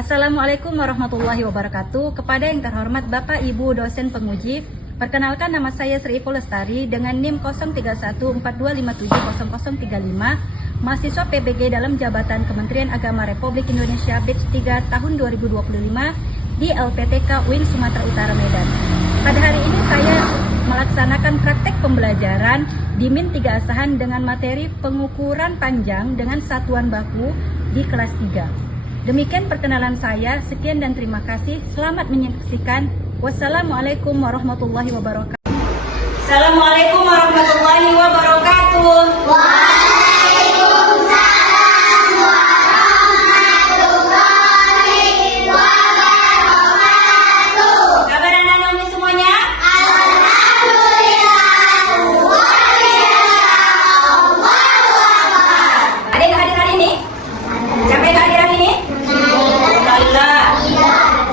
Assalamualaikum warahmatullahi wabarakatuh. Kepada yang terhormat Bapak Ibu dosen penguji, perkenalkan nama saya Sri Ipul Lestari dengan NIM 031425700035, mahasiswa PBG dalam jabatan Kementerian Agama Republik Indonesia batch 3 tahun 2025 di LPTK UIN Sumatera Utara Medan. Pada hari ini saya melaksanakan praktek pembelajaran di Min 3 Asahan dengan materi pengukuran panjang dengan satuan baku di kelas 3. Demikian perkenalan saya, sekian dan terima kasih. Selamat menyaksikan. Wassalamualaikum warahmatullahi wabarakatuh. Assalamualaikum warahmatullahi wabarakatuh. Waalaikumsalam warahmatullahi wabarakatuh. Kabar anak Nomi semuanya? Alhamdulillah. Allahu akbar. Ada yang hadir hari ini? Siapa yang hadir hari ini? Alhamdulillah.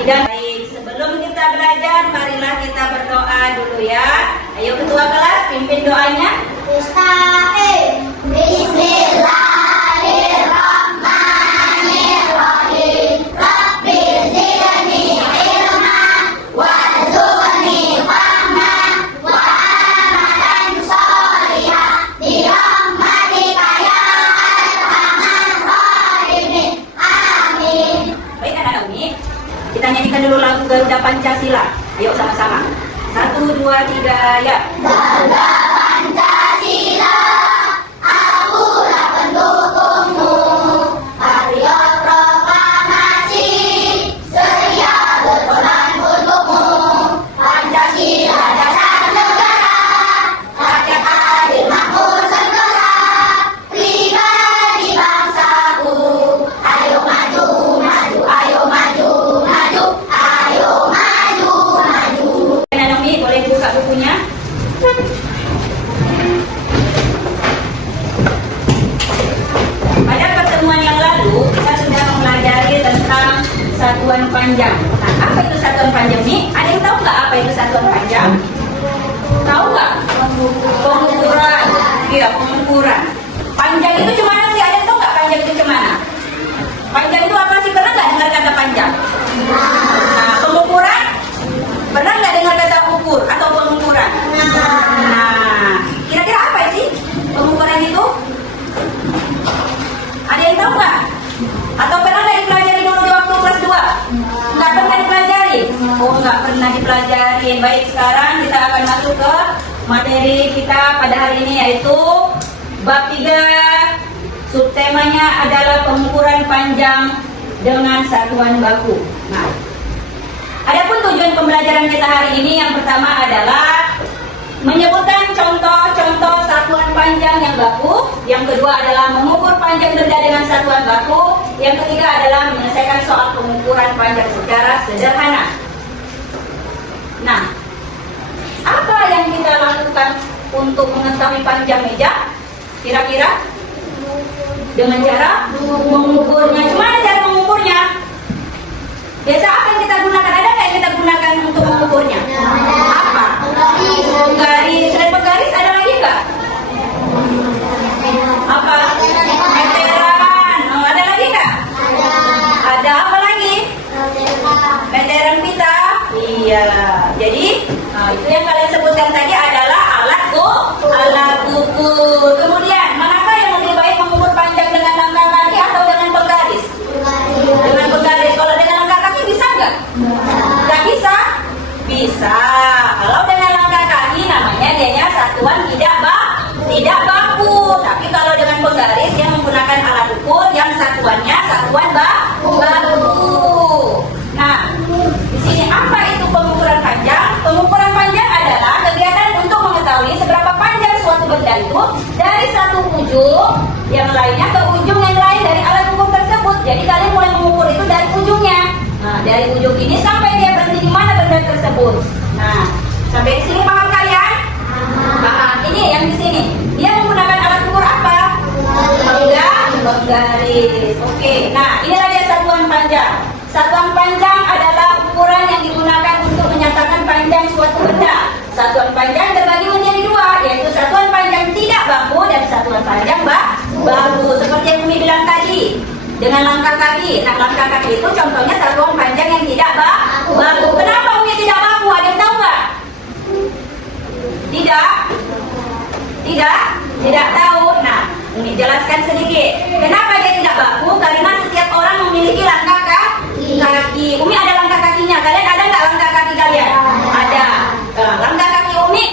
Tidak. Baik, sebelum kita belajar, marilah kita berdoa dulu ya. Ayo ketua kelas, pimpin doanya. Bismillahirrahmanirrahim. Rabbil zidni ilman warzuqni fahman wa amalan sholihan bi rahmatika ya arhamar rahimin. Amin. Baik anak Nomi, kita nyanyikan dulu lagu Garuda Pancasila. Ayo sama-sama. 1, 2, 3, ya. Bangga Pancasila, akulah pendukungmu. Patriot proklamasi, setia berkorban untukmu. Pancasila dasar negara, rakyat adil makmur sentosa. Pribadi bangsaku, ayo maju, maju, ayo maju, maju, ayo maju, maju. Anak Nomi, boleh buka bukunya? Pada pertemuan yang lalu, kita sudah mempelajari tentang satuan panjang. Nah, apa itu satuan panjang nih? Ada yang tahu nggak apa itu satuan panjang? Tahu nggak? Pengukuran. Iya, pengukuran. Panjang itu gimana sih? Ada yang tahu nggak panjang itu gimana? Panjang itu apa sih? Pernah nggak dengar kata panjang? Nah, pengukuran? Pernah nggak dengar kata ukur atau pengukuran? Nah, kira-kira apa sih pengukuran itu? Ada yang tahu nggak? Atau pernah nggak dipelajari dulu di waktu kelas 2? Nggak pernah dipelajari? Oh, nggak pernah dipelajari. Baik, sekarang kita akan masuk ke materi kita pada hari ini, yaitu bab 3. Subtemanya adalah pengukuran panjang dengan satuan baku. Nah, adapun tujuan pembelajaran kita hari ini yang pertama adalah menyebutkan contoh-contoh satuan panjang yang baku. Yang kedua adalah mengukur panjang benda dengan satuan baku. Yang ketiga adalah menyelesaikan soal pengukuran panjang secara sederhana. Nah, apa yang kita lakukan untuk mengetahui panjang meja? Kira-kira dengan cara mengukurnya. Gimana cara mengukurnya? Biasa apa yang kita gunakan? Ada nggak yang kita gunakan untuk mengukurnya? Apa? Penggaris. Selain penggaris ada lagi nggak? Apa? Meteran. Oh, ada lagi nggak? Ada apa lagi? Meteran pita. Iya. Jadi itu yang kalian sebutkan tadi adalah alat ukur. Kemudian manakah yang lebih baik mengukur panjang dengan langkah kaki atau dengan penggaris? Dengan penggaris. Kalau dengan langkah kaki bisa nggak? Nggak bisa? Bisa. Kalau dengan langkah kaki namanya dianya satuan tidak baku. Tapi kalau dengan penggaris yang menggunakan alat ukur yang satuannya satuan baku. Nah, di sini apa itu pengukuran panjang? Pengukuran panjang adalah kegiatan untuk mengetahui seberapa panjang suatu benda itu dari satu ujung yang lainnya ke ujung yang lain dari alat ukur tersebut. Jadi kalian mulai mengukur itu dari ujungnya. Nah, dari ujung ini sampai dia berhenti di mana benda tersebut. Nah, sampai di sini paham kalian? Ini yang di sini. Dia menggunakan alat ukur apa? Penggaris. Oke. Nah, inilah dia satuan panjang. Satuan panjang adalah ukuran yang digunakan untuk menyatakan panjang suatu benda. Satuan panjang terbagi menjadi dua, yaitu satuan panjang tidak baku dan satuan panjang baku. Seperti yang Umi bilang tadi. dengan langkah kaki. Nah, langkah kaki itu contohnya satuan panjang yang tidak baku. Kenapa Umi tidak baku? Ada yang tahu nggak? Tidak tahu. Nah, Umi jelaskan sedikit. Kenapa dia tidak baku? Karena setiap orang memiliki langkah kaki. Umi ada langkah kakinya. Kalian ada nggak langkah kaki kalian? Ada. Langkah kaki Umi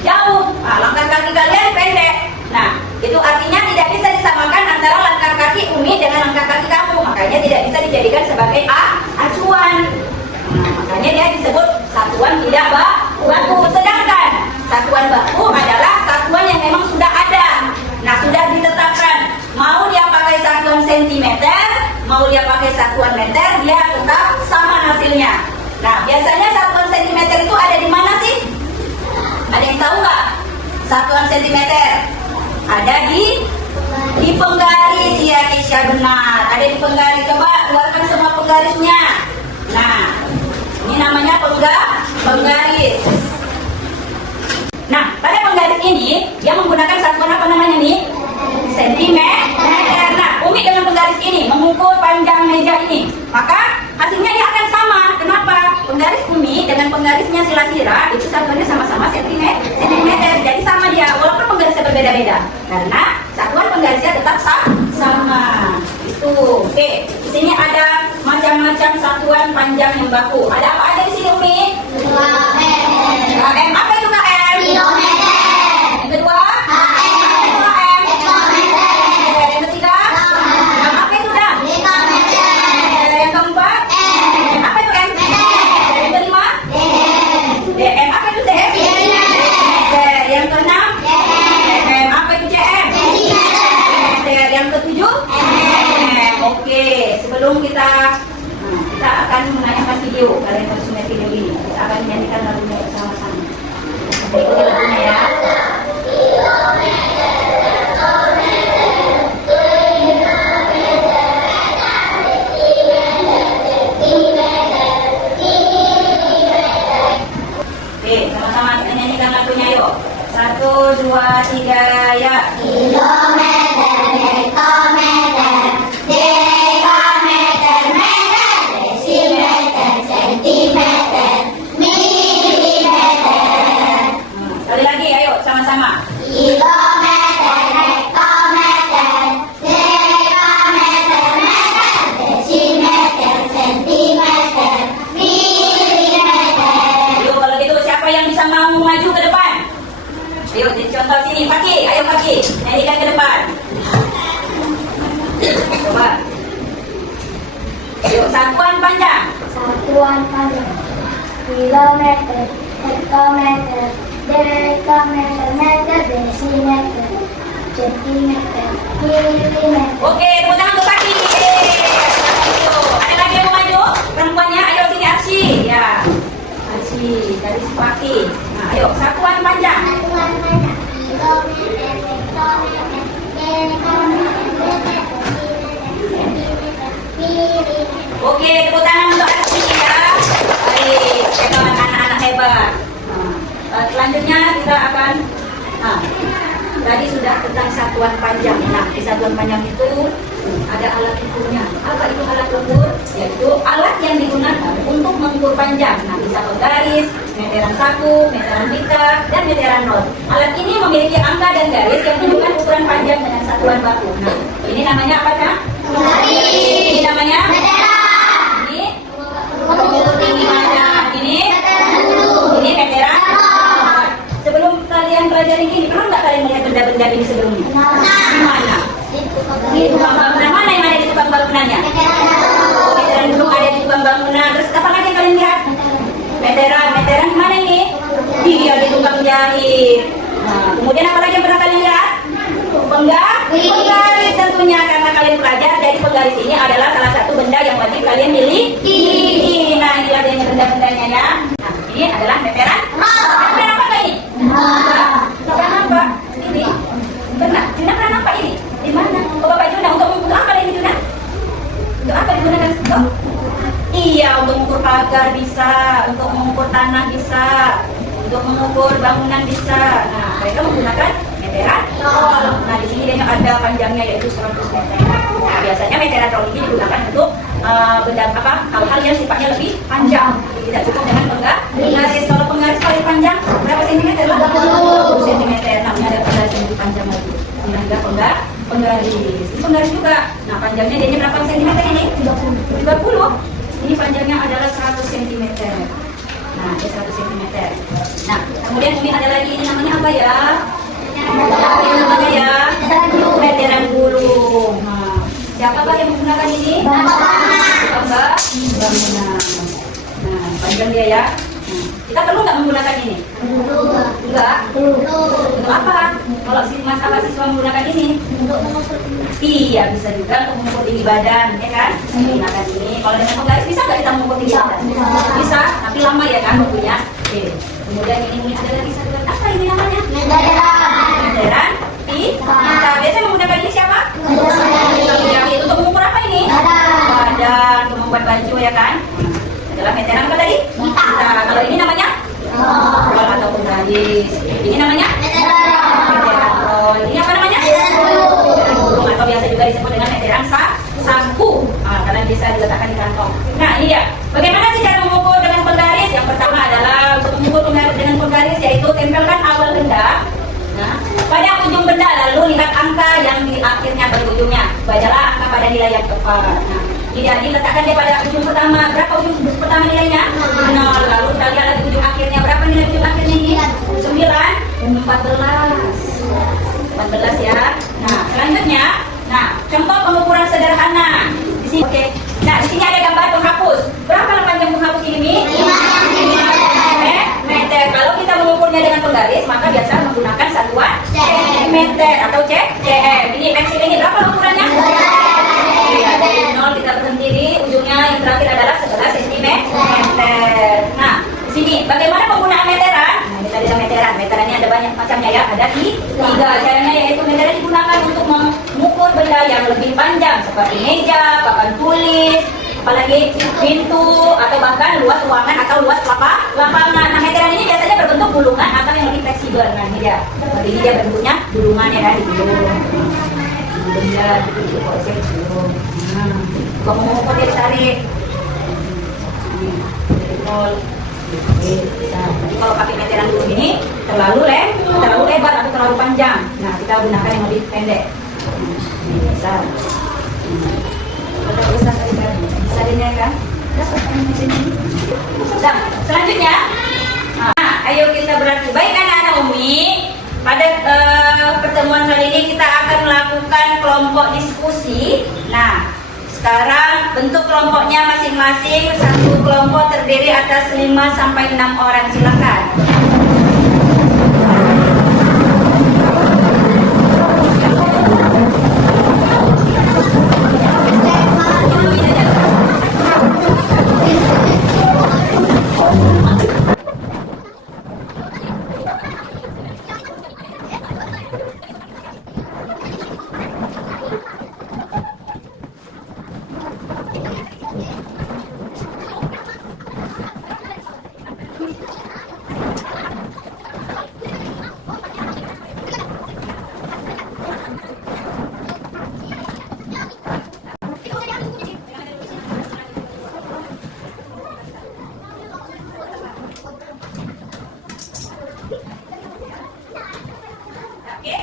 jauh. Langkah kaki kalian pendek. Nah, itu artinya tidak bisa disamakan antara langkah kaki Umi dengan langkah kaki kamu. Makanya tidak bisa dijadikan sebagai acuan. Nah, makanya dia disebut satuan tidak baku. Sedangkan satuan baku adalah satuan yang memang sudah ada. Nah, sudah ditetapkan. Mau dia pakai satuan sentimeter, mau dia pakai satuan meter, dia tetap sama hasilnya. Nah, biasanya satuan sentimeter itu ada di mana sih? Ada yang tahu nggak? Satuan sentimeter ada di penggaris. Ya, Keisha benar. Ada di penggaris. Coba keluarkan semua penggarisnya. Nah, ini namanya penggaris. Nah, pada penggaris ini dia menggunakan satuan apa namanya nih? Sentimeter. Nah, Umi dengan penggaris ini mengukur panjang meja ini, maka hasilnya dia akan sama. Kenapa? Penggaris Umi dengan penggarisnya Silasira itu satuannya sama-sama sentimeter. Jadi sama dia, walaupun penggarisnya berbeda-beda. Karena satuan penggarisnya tetap sama. Itu. Oke, di sini ada macam-macam satuan panjang yang baku. Ada apa aja di sini, Umi? KM. Apa itu KM? Kilometer. Yang kedua? Yang ketiga? Apa itu dah? Yang keempat? Apa itu M? Yang kelima? DM. Apa itu CM? Yang keenam? Apa itu CM? Yang ketujuh? Oke, sebelum kita akan menanyakan video. Kalian harus melihat video ini. Kita akan menyanyikan lagunya bersama-sama. Ikuti lagunya ya. Oke, sama-sama kita nyanyikan lagunya yuk. 1, 2, 3, ya. Kilometer, hektometer, dekameter, meter, desimeter, sentimeter, milimeter. Sekali lagi, ayo sama-sama. Kilometer, hektometer, dekameter, meter, desimeter, sentimeter, milimeter. Yuk, kalau gitu siapa yang bisa mau maju ke depan? Ayo, jadi contoh sini, Paki. Ayo Paki, nyanyikan ke depan. Coba. Yuk, satuan panjang. Satuan panjang. Kilometer, hektometer, dekameter, meter, desimeter, sentimeter, milimeter. Oke, tepuk tangan untuk Paki. Ada lagi yang mau maju? Perempuannya, ayo sini Arsi. Ya, Arsi dari si Paki. Nah, ayo, satuan panjang. Satuan panjang. Kilometer, hektometer, dekameter, meter, desimeter, sentimeter, milimeter. Oke, tepuk tangan untuk Arsi ya. Baik, hebat, anak-anak hebat. Nah, selanjutnya kita akan tadi sudah tentang satuan panjang. Nah, di satuan panjang itu ada alat ukurnya. Apa itu alat ukur? Yaitu alat yang digunakan untuk mengukur panjang. Nah, bisa penggaris, meteran saku, meteran pita, dan meteran rod. Alat ini memiliki angka dan garis yang menunjukkan ukuran panjang dengan satuan baku. Nah, ini namanya apa, Kak? Ini namanya? Ini? Ini meteran. Sebelum kalian pelajari ini, pernah nggak kalian melihat benda-benda ini sebelumnya? Di mana? Di tukang bangunan. Mana yang ada di tukang bangunannya? Meteran belum ada di tukang bangunan. Terus apa lagi yang kalian lihat? Meteran mana ini? Iya, di tukang jahit. Nah, kemudian apa lagi yang pernah kalian lihat? Penggaris tentunya, karena kalian pelajar. Jadi penggaris ini adalah salah satu benda yang wajib kalian miliki. Nah, ini adanya benda-bendanya ya. Nah, ini adalah meteran. Meteran apa kak ini? Meteran apa? Ini. Benar. Juna pernah nampak ini? Di mana? Oh, Bapak Juna, untuk apa ini Juna? Untuk apa digunakan? Iya, untuk mengukur pagar bisa, untuk mengukur tanah bisa, untuk mengukur bangunan bisa. Nah, mereka menggunakan meteran roll. Nah, di sini dia ada panjangnya yaitu 100 meter. Nah, biasanya meteran roll ini digunakan untuk benda hal-hal yang sifatnya lebih panjang. Tidak cukup dengan penggaris. Kalau penggaris paling panjang berapa sentimeter? 20 sentimeter. Namanya ada penggaris yang lebih panjang lagi. Ini ada penggaris. Ini penggaris juga. Nah, panjangnya dia berapa sentimeter ini? 30. Ini panjangnya adalah 100 cm. Nah, ini 100 cm. Nah, kemudian ini ada lagi, ini namanya apa ya? Ini namanya ya meteran gulung. Nah, siapakah yang menggunakan ini? Mbak bangunan. Nah, panjang dia ya. Nah, kita perlu nggak menggunakan ini? Enggak. Untuk apa? Kalau si mas siswa menggunakan ini? Iya, bisa juga untuk mengukur tinggi badan, ya kan? Menggunakan ini. Kalau dengan penggaris bisa nggak kita mengukur tinggi badan? Bisa, tapi lama ya kan waktunya. Oke. Kemudian ini ada lagi satu lagi. Apa ini namanya? Meteran pita. Biasanya menggunakan ini siapa? Untuk mengukur apa ini? Badan, untuk membuat baju ya kan? Adalah meteran apa tadi? Pita. Kalau ini namanya? Roll atau penggaris. Ini namanya? Meteran roll. Ini apa namanya? Atau biasa juga disebut dengan meteran saku. Karena bisa diletakkan di kantong. Nah, ini dia. Bagaimana sih cara mengukur dengan penggaris? Yang pertama adalah untuk mengukur penggaris dengan penggaris yaitu tempelkan awal benda. Nah, pada ujung benda lalu lihat angka yang di akhirnya pada ujungnya. Bacalah angka pada nilai yang tepat. Nah, jadi letakkan dia pada ujung pertama. Berapa ujung pertama nilainya? 0. Lalu kita lihat lagi ujung akhirnya. Berapa nilai ujung akhirnya ini? 9. 14 ya. Nah, selanjutnya, contoh pengukuran sederhana. Di sini, oke. Nah, di sini ada gambar penghapus. Berapa panjang penghapus ini? 5 meter. Kalau kita mengukurnya dengan penggaris, maka biasa menggunakan satuan cm atau cm. Ini pensil ini berapa ukurannya? Dari 0 kita berhenti di ujungnya, yang terakhir adalah 11 cm. Nah, di sini bagaimana penggunaan meteran? Nah, ini tadi ada meteran. Meteran ini ada banyak macamnya ya. Ada 3 caranya, yaitu meteran digunakan untuk mengukur benda yang lebih panjang seperti meja, papan tulis, apalagi pintu atau bahkan luas ruangan atau luas lapangan. Nah, meteran ini biasanya berbentuk gulungan atau yang lebih fleksibel. Nah, ini dia. Jadi ini dia bentuknya gulungan ya, di gulung. Benda itu konsep gulung. Nah, kalau mau mengukur dia ditarik. Jadi kalau pakai meteran gulung ini terlalu lebar atau terlalu panjang. Nah, kita gunakan yang lebih pendek. Ini besar. Bisa kan? Nah, selanjutnya, ayo kita berarti. Baik anak-anak Umi, pada pertemuan kali ini kita akan melakukan kelompok diskusi. Nah, sekarang bentuk kelompoknya masing-masing. Satu kelompok terdiri atas 5 sampai 6 orang. Silakan. Oke,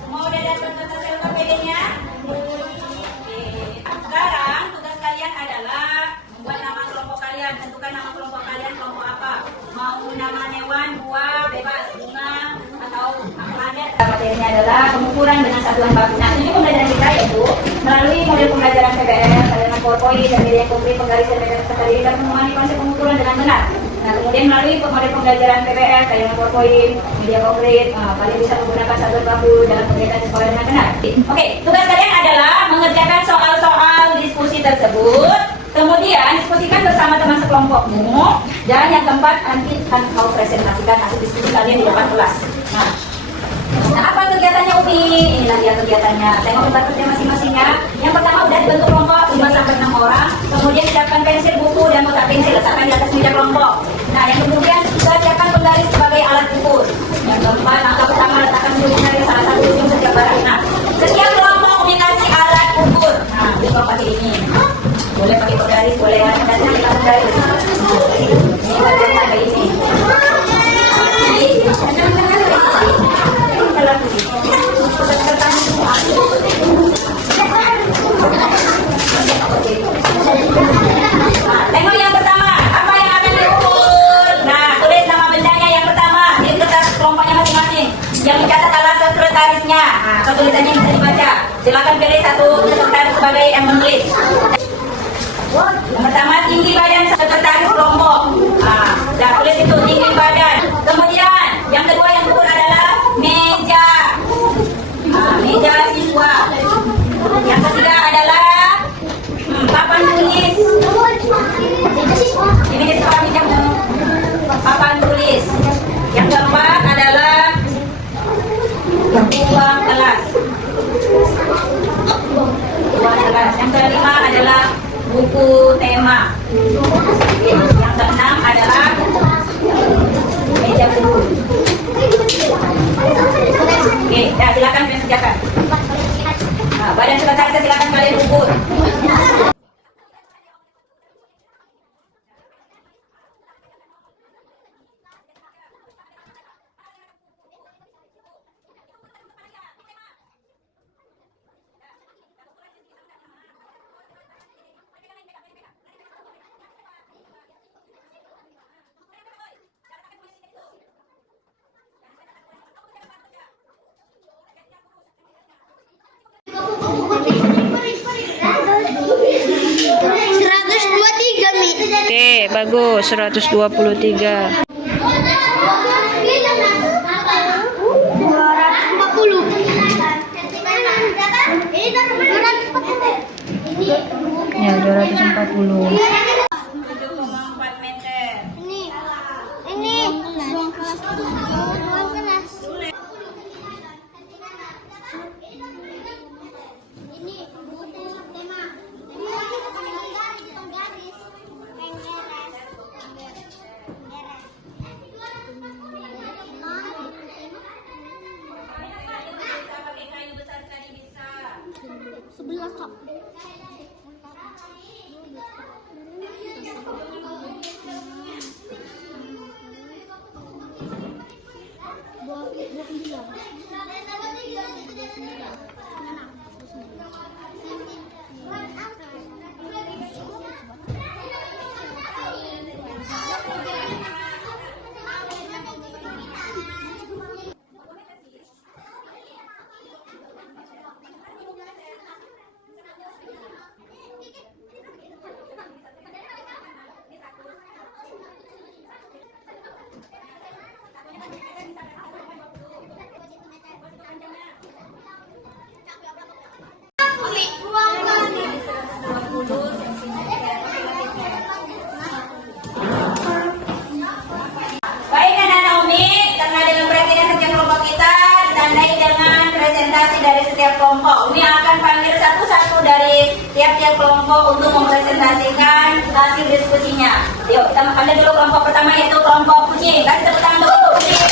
semua udah datang ke LKPD-nya? Oke, sekarang tugas kalian adalah membuat nama kelompok kalian. Tentukan nama kelompok kalian kelompok apa. Mau nama hewan, buah, bebas, bunga, atau apa ada. Materinya adalah pengukuran dengan satuan baku. Nah, ini pembelajaran kita yaitu melalui model pembelajaran PBL, dengan PowerPoint dan media konkret penggaris dan media serta diri dan memahami konsep pengukuran dengan benar. Nah, kemudian melalui model pembelajaran PBL, dengan PowerPoint, media konkret, kalian bisa menggunakan satuan baku dalam kegiatan sekolah dengan benar. Oke, tugas kalian adalah mengerjakan soal-soal diskusi tersebut. Kemudian diskusikan bersama teman sekelompokmu. Dan yang keempat, nanti akan kau presentasikan hasil diskusi kalian di depan kelas. Nah, apa kegiatannya Umi? Inilah dia kegiatannya. Tengok tempat kerja masing-masingnya. Yang pertama udah dibentuk kelompok 5 sampai 6 orang. Kemudian siapkan pensil, buku, dan kotak pensil. Letakkan di atas meja kelompok. Nah, yang kemudian juga siapkan penggaris sebagai alat ukur. Yang keempat, langkah pertama letakkan ujung dari salah satu Boleh pakai penggaris, boleh ada kita penggaris. Ini bagiannya kayak ini. Tengok yang pertama, apa yang akan diukur? Nah, tulis nama bendanya yang pertama di kertas kelompoknya masing-masing. Yang dicatat adalah sekretarisnya. Nah, tulisannya bisa dibaca. Silakan pilih satu sekretaris sebagai yang menulis. Yang pertama, tinggi badan sekretaris kelompok. Nah, dah tulis itu tinggi badan. Kemudian yang kedua yang diukur adalah meja. Nah, meja siswa. Yang ketiga adalah papan tulis. Ini kita pakai papan tulis. Yang keempat adalah ruang kelas. Ruang kelas. Yang kelima adalah buku tema. Yang keenam adalah meja buku. Oke, ya silakan kalian kerjakan. Nah, badan sekretaris silakan kalian ukur. Oke, bagus. 123. 240. Ya, 240. 7,4 meter. Ini ruang kelas. Ruang kelas. Ini buku tema. Penggaris. Bisa pakai kayu besar tadi bisa. Sebelah kak. Baik anak-anak Umi, karena dengan presiden setiap kelompok kita tandai dengan presentasi dari setiap kelompok. Umi akan panggil satu-satu dari tiap-tiap kelompok untuk mempresentasikan hasil diskusinya. Yuk, kita panggil dulu kelompok pertama yaitu kelompok kucing. Kasih tepuk tangan untuk kucing.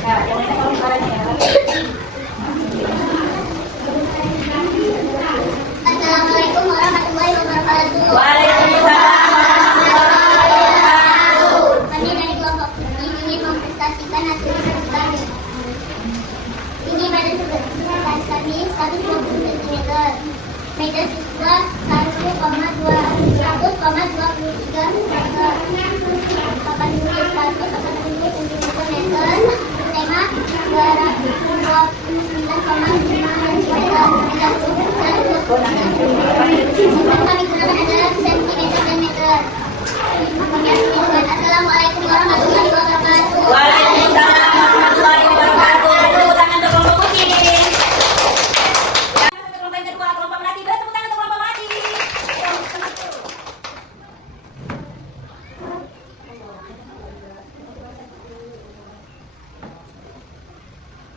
Nah, jangan lupa suaranya ya. Assalamualaikum warahmatullahi wabarakatuh. Waalaikumsalam. Kami dari kelompok kucing ingin mempresentasikan hasil diskusi kami. Ini badan sekretaris kami 120 cm. Meja siswa 100,23 meter. Papan tulis 180 cm. Tema 229,5 meter. Kami gunakan adalah sentimeter dan meter. Assalamualaikum warahmatullahi wabarakatuh. Waalaikumsalam warahmatullahi wabarakatuh. Tepuk tangan untuk kelompok kucing. Kelompok yang kedua, kelompok melati. Tepuk tangan untuk kelompok melati.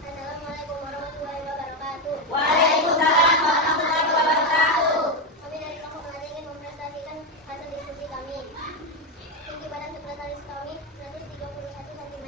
Assalamualaikum warahmatullahi wabarakatuh. Waalaikumsalam warahmatullahi wabarakatuh. Kami dari kelompok melati ingin mempresentasikan hasil diskusi kami. Tinggi badan sekretaris kami 131 cm.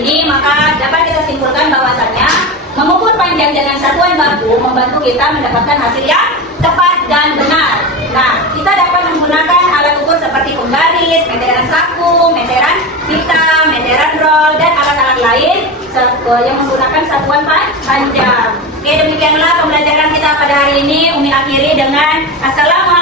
ini, maka dapat kita simpulkan bahwasannya mengukur panjang dengan satuan baku membantu kita mendapatkan hasil yang tepat dan benar. Nah, kita dapat menggunakan alat ukur seperti penggaris, meteran saku, meteran pita, meteran roll, dan alat-alat lain yang menggunakan satuan panjang. Oke, demikianlah pembelajaran kita pada hari ini. Umi akhiri dengan Assalamualaikum